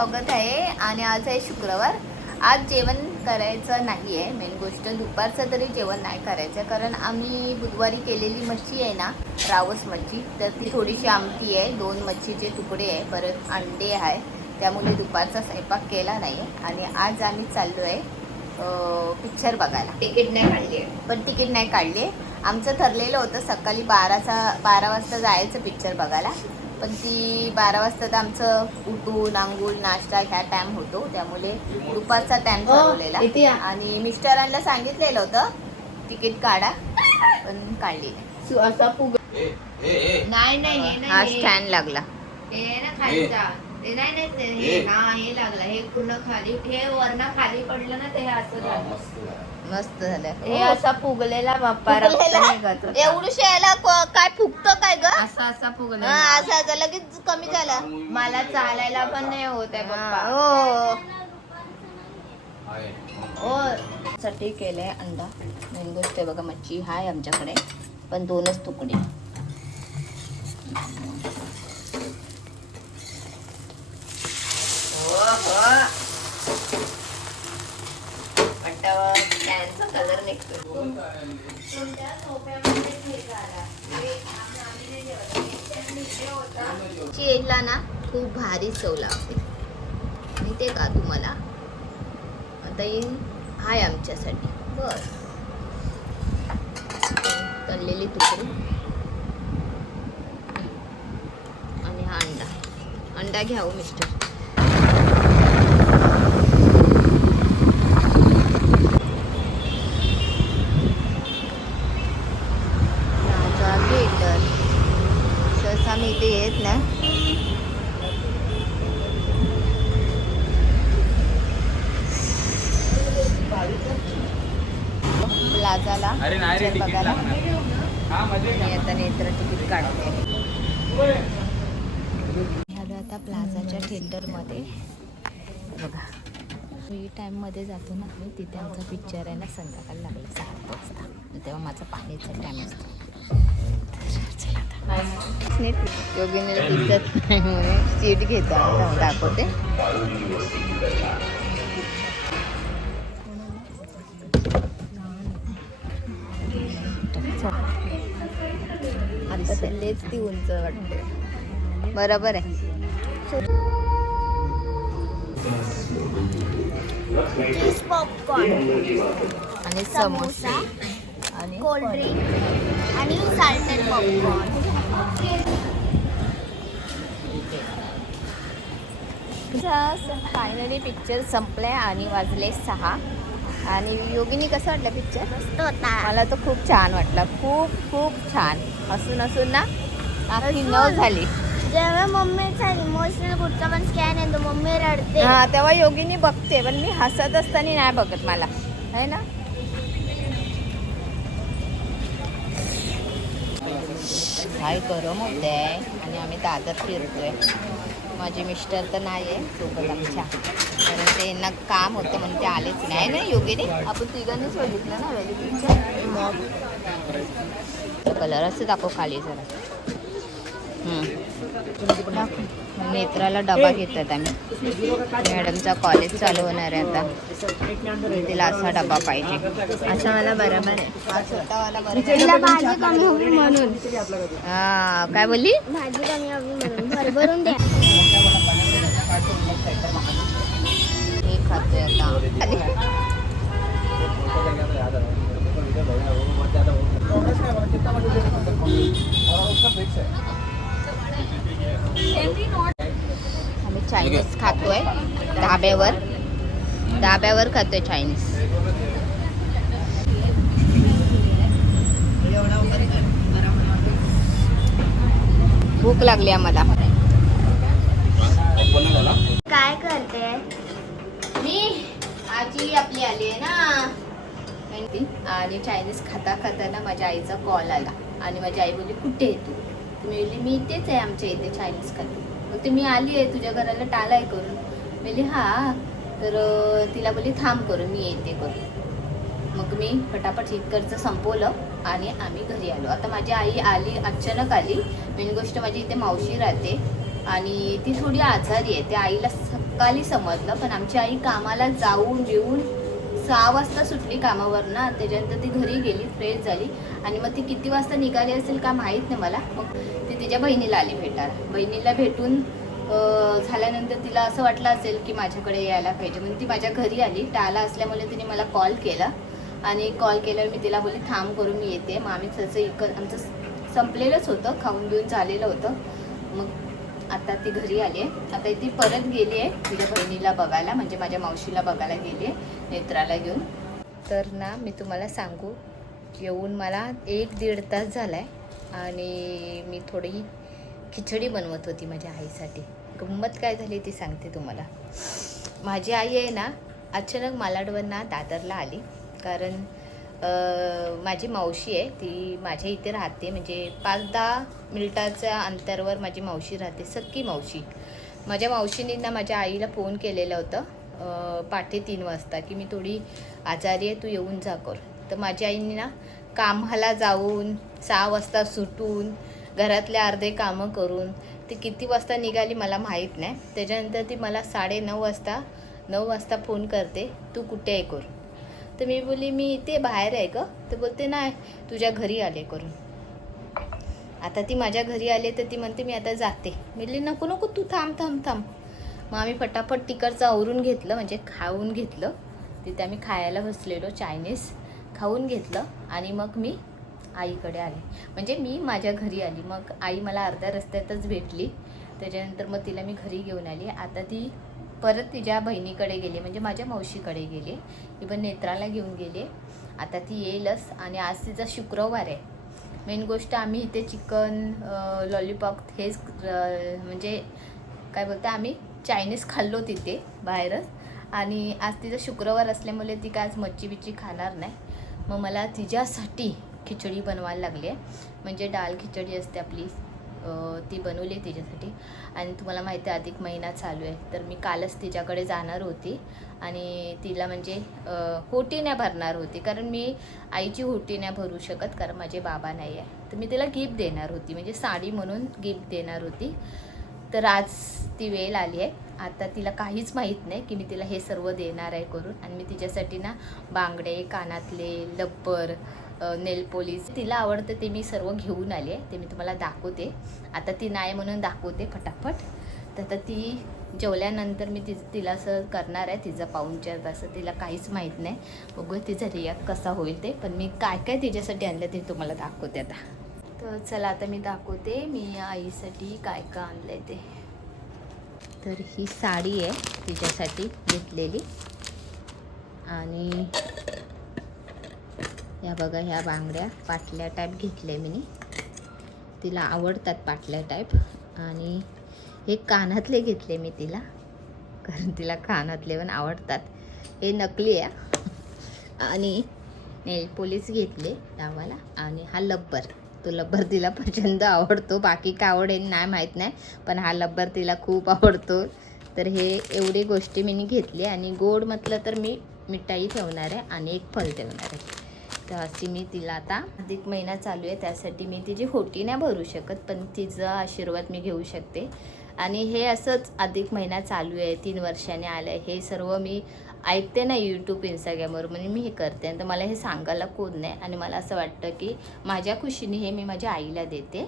स्वागत आहे. आणि आज आहे शुक्रवार. आज जेवण करायचं नाही आहे. मेन गोष्ट दुपारचं तरी जेवण नाही करायचं, कारण आम्ही बुधवारी केलेली मच्छी आहे ना, रावस मच्छी, तर ती थोडीशी आमटी आहे, 2 मच्छीचे तुकडे आहे, परत अंडे आहे, त्यामुळे दुपारचा स्वयंपाक केला नाही आहे. आणि आज आम्ही चाललो आहे पिक्चर बघायला. तिकीट नाही काढली आहे, पण तिकीट नाही काढली. आमचं ठरलेलं होतं सकाळी 12 वाजता जायचं पिक्चर बघायला, पण ती 12 वाजता तर आमचं उठून आंघोळ नाश्ता ह्या टाईम होतो, त्यामुळे दुपारचा टाईम ठरवलेला. आणि मिस्टरांना सांगितलेलं होतं तिकीट काढा, पण काढली नाही. हा स्टँड लागला हे ना खालीचा, ते नाही हे लागला, हे पूर्ण खाली, हे वरना खाली पडलं ना, ते असं झालं. मस्त झालं. हे असा फुगलेला बाप्पा एवढूशे याला काय फुगतं काय ग, असा फुगला, असा लगेच कमी झाला. मला चालायला पण नाही होत आहे बाप्पा. हो साठी केलंय अंडा. मेन गोष्ट आहे बघा, मच्छी हाय आमच्याकडे, पण 2च तुकडे. कॅनचा कलर निघतो. चेला ना खूप भारी चव लागते, माहिती आहे का तुम्हाला. आता येईन हाय आमच्यासाठी बस तळलेली तुकडी आणि हा अंडा घ्यावं मिस्टर. मी इथे येत ना, प्लाझाला बघायला. मी आता नेत्र तिकीट काढते. आता प्लाझाच्या थिएटरमध्ये बघा, फ्री टाईममध्ये जातो ना मी, तिथे आमचा पिक्चर आहे ना, संध्याकाळी लागला 7 वाजता, तेव्हा माझा पाणीचा टाईम असतो. योगिनीला दिसत नाही म्हणून सीट घेतो, दाखवते. आता त्यालेच ती उंच वाटते, बरोबर आहे. चीज पॉपकॉर्न आणि समोसा आणि कोल्ड ड्रिंक आणि साल्टेड पॉपकॉर्न. फायनली पिक्चर संपलाय आणि वाजले 6. आणि योगिनी कसं वाटलं पिक्चर? मस्त होता. मला तर खूप छान वाटला, खूप खूप छान. हसून ना आखी 9 झाली. जेव्हा मम्मीचा इमोशनल कुठचा पण स्कॅन येतो, मम्मी रडते. हा, तेव्हा योगिनी बघते, पण मी हसत असताना नाही बघत, मला आहे ना. काय गरम होते आणि आम्ही दादर फिरतोय. माझे मिस्टर तर नाही आहे सोबत आमच्या, कारण ते ना काम होतं म्हणून ते आलेच नाही ना. योगिनी आपण तिघांनीच बघितलं ना वेळी पिक्चर. मग कलर असं दाखव खाली जरा. नेत्राला डबा घेतात आम्ही. मॅडमचा कॉलेज चालू होणार आहे आता, तिला असा डबा पाहिजे. असा मला बरोबर आहे, हा छोटावाला बरोबर. भाजी कमी हवी म्हणून. हा, काय बोलली? भाजी कमी हवी म्हणून भरभरून द्या. हे खाते आता. आम्ही चायनीज खातोय धाब्यावर खातोय चायनीज. भूक लागली आम्हाला. काय करते मी? आजी आपली आली आहे ना. आणि चायनीज खाता खाताना माझ्या आईचा कॉल आला आणि माझी आई बोलली कुठे आहे तू? मी बोलली मी इथेच आहे, आमच्या इथे चायनीज खाते. बोलते मी आली आहे तुझ्या घराला, टालाय करून. बोलली हा. तर तिला बोलली थांब करून मी येते करून. मग मी पटापट इकडचं संपवलं आणि आम्ही घरी आलो. आता माझी आई आली, अचानक आली. मेन गोष्ट माझी इथे मावशी राहते आणि ती थोडी आजारी आहे. त्या आईला सकाळी समजलं, पण आमची आई कामाला जाऊन येऊन 6 वाजता सुटली कामावर ना. त्याच्यानंतर ती घरी गेली, फ्रेश झाली आणि मग ती किती वाजता निघाली असेल का माहीत नाही मला. मग ती तिच्या बहिणीला आली भेटायला. बहिणीला भेटून झाल्यानंतर तिला असं वाटलं असेल की माझ्याकडे यायला पाहिजे, म्हणून ती माझ्या घरी आली. टाळा असल्यामुळे तिने मला कॉल केला आणि कॉल केल्यावर मी तिला बोलली थांब करून मी येते. मग आम्ही तसं आमचं संपलेलंच होतं, खाऊन घेऊन झालेलं होतं. मग आता ती घरी आली आहे. आता ती परत गेली आहे तिच्या बहिणीला बघायला, म्हणजे माझ्या मावशीला बघायला गेली आहे नेत्राला घेऊन. तर ना मी तुम्हाला सांगू, येऊन मला 1-1.5 तास झाला आहे आणि मी थोडी खिचडी बनवत होती माझ्या आईसाठी. गंमत काय झाली ती सांगते तुम्हाला. माझी आई आहे ना अचानक मालाडवरनं दादरला आली, कारण माझी मावशी आहे ती माझ्या इथे राहते, म्हणजे 5-10 मिनिटाच्या अंतरावर माझी मावशी राहते, सख्खी मावशी. माझ्या मावशीने ना माझ्या आईला फोन केलेलं होतं पाठे 3 वाजता की मी थोडी आजारी आहे, तू येऊन जा कर. तर माझ्या आईने ना कामाला जाऊन 6 वाजता सुटून घरातले अर्धे कामं करून ती किती वाजता निघाली मला माहीत नाही. त्याच्यानंतर ती मला 9:30 वाजता फोन करते, तू कुठे आहे कर. तर मी बोलली मी इथे बाहेर आहे का. तर बोलते नाही तुझ्या घरी आले करून. आता ती माझ्या घरी आले तर ती म्हणते मी आता जाते. मी बोलली नको नको तू थांब थांब थांब. मग आम्ही फटाफट तिकडचं आवरून घेतलं, म्हणजे खाऊन घेतलं. तिथे आम्ही खायला बसलेलो, चायनीज खाऊन घेतलं आणि मग मी आईकडे आले, म्हणजे मी माझ्या घरी आली. मग आई मला अर्ध्या रस्त्यातच भेटली. त्याच्यानंतर मग तिला मी घरी घेऊन आली. आता ती परत तिच्या बहिणीकडे गेली, म्हणजे माझ्या मावशीकडे गेली. ती पण नेत्राला घेऊन गेली. आता ती येईलच आणि आज तिचा शुक्रवार आहे. मेन गोष्ट आम्ही इथे चिकन लॉलीपॉप हेच म्हणजे काय बोलते आम्ही चायनीज खाल्लो तिथे बाहेरच. आणि आज तिचा शुक्रवार असल्यामुळे ती काय आज मच्छी बिच्छी खाणार नाही. मग मला तिच्यासाठी खिचडी बनवायला लागली आहे, म्हणजे डाळ खिचडी असते आपली, ती बनवली आहे तिच्यासाठी. आणि तुम्हाला माहिती आहे अधिक महिना चालू आहे, तर मी कालच तिच्याकडे जाणार होती आणि तिला म्हणजे होटी नाही भरणार होती, कारण मी आईची होटी नाही भरू शकत कारण माझे बाबा नाही आहे. तर मी तिला गिफ्ट देणार होती, म्हणजे साडी म्हणून गिफ्ट देणार होती. तर आज ती वेळ आली आहे. आता तिला काहीच माहीत नाही की मी तिला हे सर्व देणार आहे करून. आणि मी तिच्यासाठी ना बांगडे, कानातले, लब्बर, नेल पॉलिश तिला आवडतं ते मी सर्व घेऊन आले आहे. ते मी तुम्हाला दाखवते. आता ती नाही म्हणून दाखवते फटाफट. तर आता ती जेवल्यानंतर मी तिला असं करणार आहे, तिचा पाहुणचार असं तिला काहीच माहीत नाही. बघूया तिचा रिॲक्ट कसा होईल ते. पण मी काय काय तिच्यासाठी आणलं ते तुम्हाला दाखवते आता. तर चला आता मी दाखवते मी आईसाठी काय काय आणलं आहे ते. तर ही साडी आहे तिच्यासाठी घेतलेली आणि या बघा ह्या बांगड्या पाटल्या टाईप घेतल्या मी, तिला आवडतात पाटल्या टाईप. आणि हे कानातले घेतले मी तिला, कारण तिला कानातले पण आवडतात. हे नकली आहे. आणि नेल पॉलिश घेतले आम्हाला. आणि हा लब्बर, तो लब्बर तिला प्रचंड आवडतो. बाकी काय आवडेल नाही माहीत नाही, पण हा लब्बर तिला खूप आवडतो. तर हे एवढी गोष्टी मी घेतली. आणि गोड म्हटलं तर मी मिठाई ठेवणार आहे आणि एक फल ठेवणार आहे. तर अशी मी तिला आता अधिक महिना चालू आहे त्यासाठी मी तिची होटी नाही भरू शकत, पण तिचा आशीर्वाद मी घेऊ शकते. आणि हे असंच अधिक महिना चालू आहे, 3 वर्षाने आलं आहे, हे सर्व मी ऐकते ना यूट्यूब इंस्टाग्रामवर, म्हणून मी हे करते. आणि तर मला हे सांगायला कोण नाही. आणि मला असं वाटतं की माझ्या खुशीने हे मी माझ्या आईला देते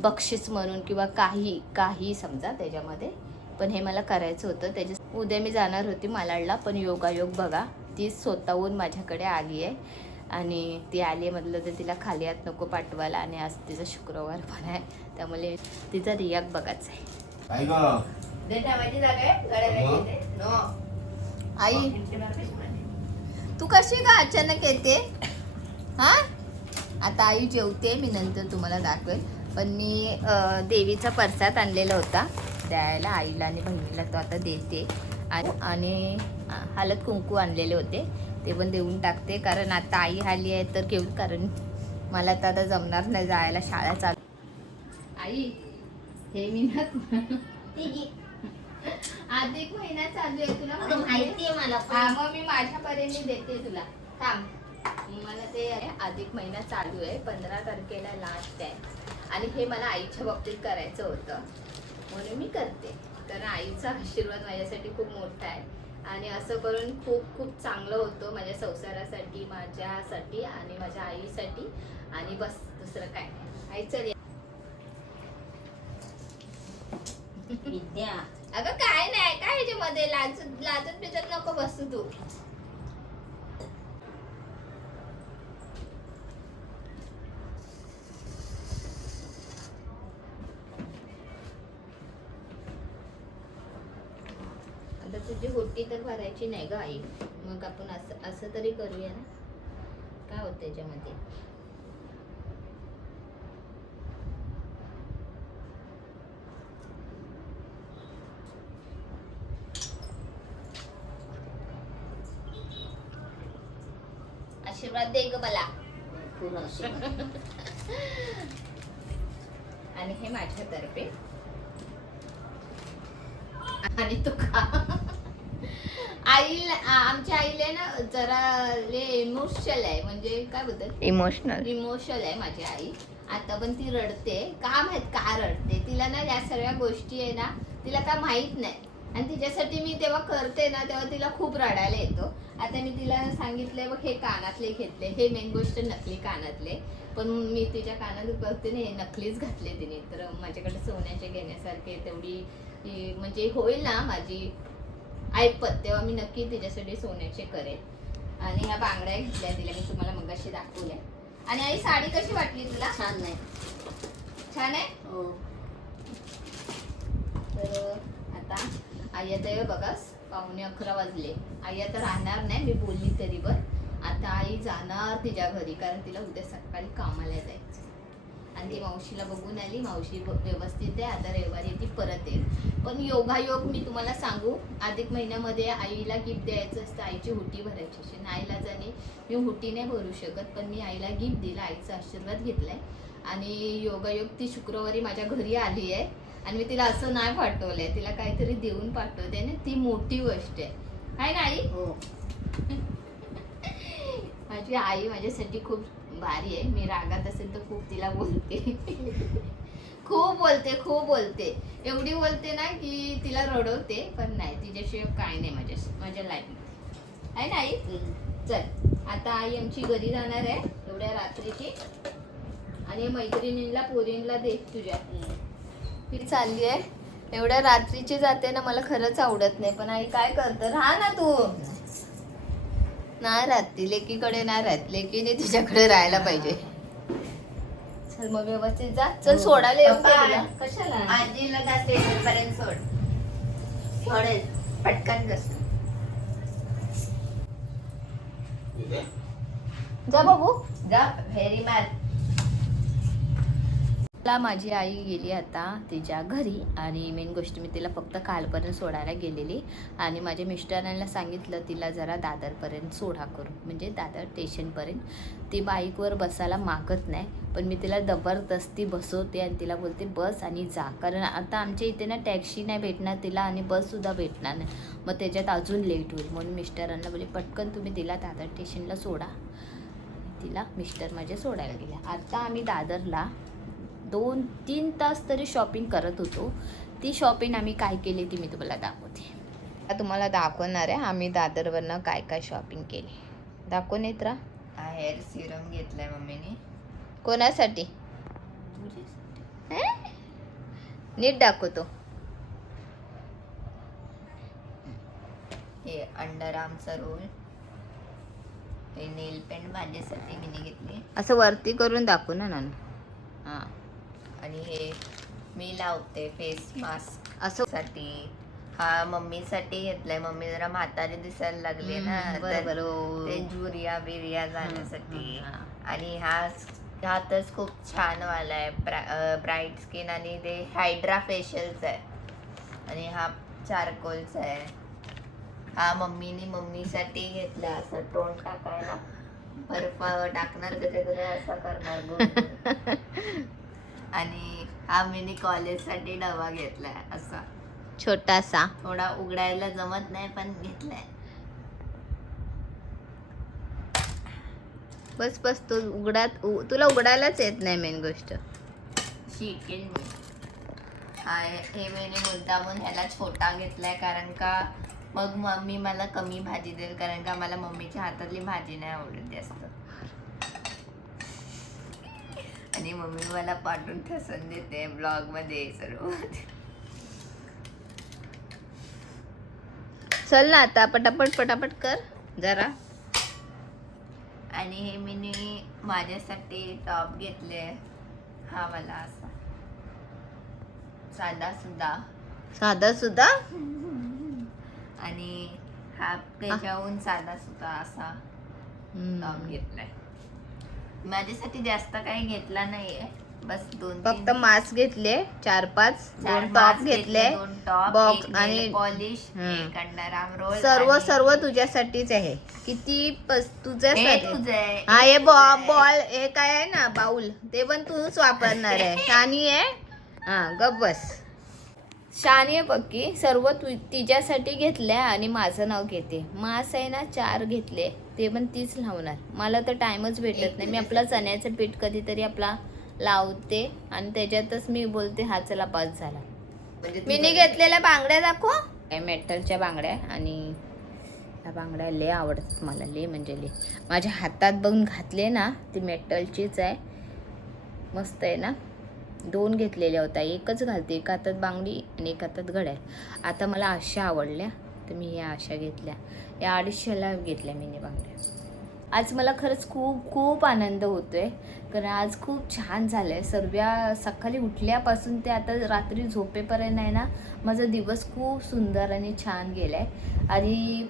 बक्षीस म्हणून किंवा काही समजा त्याच्यामध्ये. पण हे मला करायचं होतं. त्याच्या उद्या मी जाणार होती मालाडला, पण योगायोग बघा ती स्वतःहून माझ्याकडे आली आहे. आणि ती आली आहे म्हटलं तर तिला खाली हात नको पाठवायला. आणि आज तिचा शुक्रवार पण आहे, त्यामुळे तिचा रिॲक्ट बघायचा आहे. आई तू कशी का अचानक येते हा. आता आई जेवते, मी नंतर तुम्हाला दाखवेल. पण मी देवीचा प्रसाद आणलेला होता द्यायला आईला आणि बहिणीला, तो आता देते. आणि हळद कुंकू आणलेले होते ते पण देऊन टाकते, कारण आता आई आली आहे तर घेऊन, कारण मला तर आता जमणार नाही जायला, शाळा चालू. आई हे मी ना अधिक महिना चालू आहे तुला माहिती आहे मला. मग मी माझ्या परीने देते तुला, थांब. मला ते अधिक महिना चालू आहे, 15 तारखेला लास्ट आहे. आणि हे मला आईच्या बाबतीत करायचं होतं म्हणून मी करते. कारण आईचा आशीर्वाद माझ्यासाठी खूप मोठा आहे आणि असं करून खूप खूप चांगलं होतं माझ्या संसारासाठी, माझ्यासाठी आणि माझ्या आईसाठी. आणि बस दुसरं काय. आई चल विद्या अगं काय नाही, काय ह्याच्यामध्ये लाजत लाजत बिजत नको बसू तू. आता तुझी होटी तर भरायची नाही ग आई, मग आपण असं असं तरी करूया ना, काय होतं त्याच्यामध्ये. आशीर्वाद दे ग मला. पूर्ण आशीर्वाद. आणि हे माझ्यातर्फे आणि तू खा. आईला आमच्या आईला ना जरा इमोशनल आहे, म्हणजे काय बोलतात इमोशनल आहे माझी आई. आता पण ती रडते, का माहित का रडते, तिला ना या सगळ्या गोष्टी आहे ना तिला काय माहित नाही. आणि तिच्यासाठी मी तेव्हा करते ना तेव्हा तिला खूप रडायला येतो. आता मी तिला सांगितलंय बघ, हे कानातले घेतले, हे मेन गोष्ट नकली कानातले, पण मी तिच्या कानात करते ना हे नकलीच घातले तिने. तर माझ्याकडे सोन्याचे घेण्यासारखे तेवढी म्हणजे होईल ना माझी ऐपत, तेव्हा मी नक्की तिच्यासाठी सोन्याचे करेन. आणि ह्या बांगड्या घेतल्या तिला मी तुम्हाला मगाशी दाखवल्या. आणि आई साडी कशी वाटली तुला? छान नाही. छान आहे. हो. तर आता आई आता बघा 11:15 वाजले. आई आता राहणार नाही, मी बोलली तरी पण. आता आई जाणार तिच्या घरी, कारण तिला उद्या सकाळी कामाला जायचं. आणि ती मावशीला बघून आली, मावशी व्यवस्थित आहे, आता रविवारी ती परत येईल. पण योगायोग मी तुम्हाला सांगू, अधिक महिन्यामध्ये आईला गिफ्ट द्यायचं असतं, आईची हुटी भरायची असते. आईला जाणे मी हुटी नाही भरू शकत, पण मी आईला गिफ्ट दिला, आईचा आशीर्वाद घेतलाय. आणि योगायोग ती शुक्रवारी माझ्या घरी आली आहे आणि मी तिला असं नाही पाठवलंय, तिला काहीतरी देऊन पाठवते ना, ती मोठी गोष्ट आहे ना आई. हो. माझी आई माझ्यासाठी खूप भारी आहे. मी रागात असेल तर खूप तिला बोलते. खूप बोलते, एवढी बोलते ना की तिला रडवते, पण नाही तिच्याशिवाय काय नाही माझ्या लाईफमध्ये आहे ना आई. चल आता आई आमची घरी जाणार आहे एवढ्या रात्रीची. आणि मैत्रिणींना पोरींना दे तुझ्या. मी चालली आहे एवढ्या रात्रीची जाते ना, मला खरंच आवडत नाही, पण आई काय करतं, राहा ना तू. नाही राहत ती लेकीकडे, नाही राहत, लेकीने तिच्याकडे राहायला पाहिजे. चल मग व्यवस्थित जा. चल सोडायला येऊ का तुला? कशाला? आजीला जा स्टेशन पर्यंत सोडेल पटकन कस. जा बाबू जा, व्हेरी मॅच. माझी आई गेली आता तिच्या घरी. आणि मेन गोष्ट मी तिला फक्त कालपर्यंत सोडायला गेलेली आणि माझ्या मिस्टरांना सांगितलं तिला जरा दादरपर्यंत सोडा करून, म्हणजे दादर स्टेशनपर्यंत. ती बाईकवर बसायला मागत नाही, पण मी तिला जबरदस्ती बसवते आणि तिला बोलते बस आणि जा, कारण आता आमच्या इथे ना टॅक्सी नाही भेटणार तिला आणि बससुद्धा भेटणार नाही, मग त्याच्यात अजून लेट होईल. म्हणून मिस्टरांना बोलले पटकन तुम्ही तिला दादर स्टेशनला सोडा. तिला मिस्टर माझे सोडायला गेले. आता आम्ही दादरला 2-3 तास तरी शॉपिंग करत होतो. ती शॉपिंग आम्ही काय केली ती मी तुम्हाला दाखवते. आता तुम्हाला दाखवणार आहे आम्ही दादरवरनं काय काय शॉपिंग केली. दाखवून येत राहा. हेअर सिरम घेतलाय मम्मीने. कोणासाठी? नीट दाखवतो. हे अंडर आर्मचा रोल. हे नेल पेंट माझ्यासाठी मी घेतली. असं वरती करून दाखवू ना नानू. हां. आणि हे मी लावते फेस मास्क असं साठी. हा मम्मीसाठी घेतलाय, मम्मी जरा म्हातारी दिसायला लागली ना, बरोबर. ते जुरिया बिरिया जाण्यासाठी. हां. आणि हा तर खूप छान वाला आहे, ब्राईट स्किन. आणि ते हायड्रा फेशियलचा आहे. आणि हा चारकोलचा आहे. हा मम्मीसाठी घेतला, असं तोंड टाकायला बर्फ टाकणार त्याच्याकडे असं करणार गोल. आणि हा मिनी कॉलेजसाठी डबा घेतलाय, असा छोटासा. थोडा उघडायला जमत नाही पण घेतलाय. बस तुला उघडायलाच येत नाही मेन गोष्ट. शिकेल मी. हे मी मुद्दामून ह्याला छोटा घेतलाय कारण का मग मम्मी मला कमी भाजी देईल, कारण का मला मम्मीच्या हातातली भाजी नाही आवडत जास्त. आणि मम्मी मला पाठवून ठसून देते ब्लॉग मध्ये सर्व. चल ना आता पटापट पटापट कर जरा. आणि हे मी माझ्यासाठी टॉप घेतले. हा मला असा साधा सुद्धा आणि हा त्याच्याहून साधा सुद्धा असा टॉप घेतलाय. माझ्यासाठी जास्त काही घेतला नाहीये, बस फक्त मास्क घेतले 4-5, 2 टॉप घेतले, बॉक्स आणि पॉलिश, एक अंडरआर्म रोल, सर्व तुझ्यासाठीच आहे. किती तुझ्यासाठी. तुझे हा हे बॉल हे काय आहे ना बाउल, ते पण तूच वापरणार आहे. शानी आहे. हा गप बस. शानी आहे पक्की. सर्व तिच्यासाठी घेतल्या आणि माझं नाव घेते. मास आहे ना 4 घेतले, ते पण तीच लावणार. मला तर टाइमच भेटत नाही. मी आपला चण्याचं पीठ कधीतरी आपला लावते आणि त्याच्यातच मी बोलते हा चला पास झाला. मी घेतलेल्या बांगड्या दाखव. मेटलच्या बांगड्या, आणि ह्या बांगड्या लय आवडतात मला, लय म्हणजे लय. माझ्या हातात बघून घातले ना, ती मेटलचीच आहे. मस्त आहे ना. 2 घेतलेल्या होत्या, एकच घालते. एक हातात बांगडी आणि एक हातात घड्याळ. आता मला अशा आवडल्या तर मी ह्या अशा घेतल्या. या 250ला घेतल्या मी बांगड्या. आज मला खरंच खूप खूप आनंद होतोय, कारण आज खूप छान झालं आहे. सर्व सकाळी उठल्यापासून ते आता रात्री झोपेपर्यंत आहे ना, माझा दिवस खूप सुंदर आणि छान गेला आहे. आणि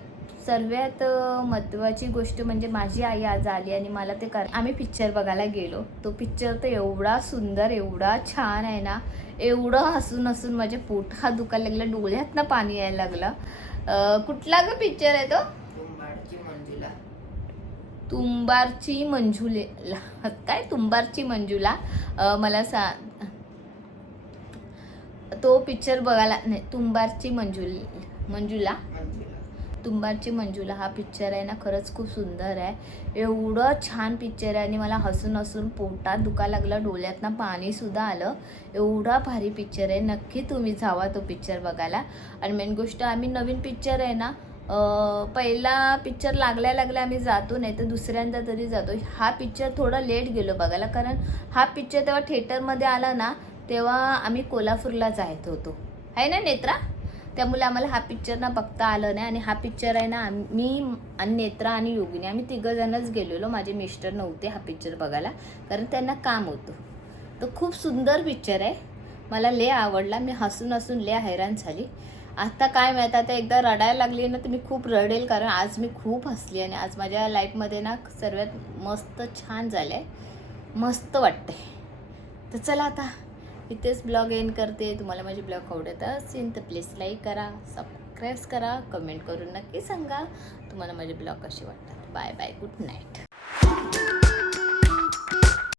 सर्वात महत्त्वाची गोष्ट म्हणजे माझी आई आज आली आणि मला ते आम्ही पिक्चर बघायला गेलो. तो पिक्चर तर एवढा सुंदर, एवढा छान आहे ना, एवढं हसून हसून माझे पोट हा दुखायला लागला, डोळ्यातनं पाणी यायला लागलं. कुठला ग पिक्चर आहे तो? तुंबारची मंजुला. काय तुंबारची मंजुला? मला तो पिक्चर बघायला नाही. तुंबारची मंजुला तुंबारची मंजुला हा पिक्चर आहे ना, खरंच खूप सुंदर आहे. एवढं छान पिक्चर आहे आणि मला हसून हसून पोटात दुखायला लागलं, डोळ्यातनं पाणीसुद्धा आलं. एवढा भारी पिक्चर आहे. नक्की तुम्ही जावा तो पिक्चर बघायला. आणि मेन गोष्ट आम्ही नवीन पिक्चर आहे ना, पहिला पिक्चर लागल्या आम्ही जातो, नाही तर दुसऱ्यांदा तरी जातो. हा पिक्चर थोडा लेट गेलो बघायला, कारण हा पिक्चर तेव्हा थिएटरमध्ये आला ना, तेव्हा आम्ही कोल्हापूरला जात होतो, आहे ना नेत्रा. त्यामुळे आम्हाला हा पिक्चर ना बघता आलं नाही. आणि हा पिक्चर आहे ना, मी आणि नेत्रा आणि योगिनी आम्ही 3 जणच गेलेलो. माझे मिस्टर नव्हते हा पिक्चर बघायला, कारण त्यांना काम होतं. तो खूप सुंदर पिक्चर आहे, मला लय आवडला. मी हसून हसून लय हैराण झाली. आता काय माहीत, आता एकदा रडायला लागली ना तर मी खूप रडेल, कारण आज मी खूप हसली आणि आज माझ्या लाईफमध्ये ना सर्वात मस्त छान झालं आहे, मस्त वाटते. तर चला आता इथेच ब्लॉग एंड करते. तुम्हाला माझे ब्लॉग आवडत असेल तर प्लीज लाईक करा, सबस्क्राईब करा, कमेंट करून नक्की सांगा तुम्हाला माझे ब्लॉग कसे वाटतात. Bye bye, good night.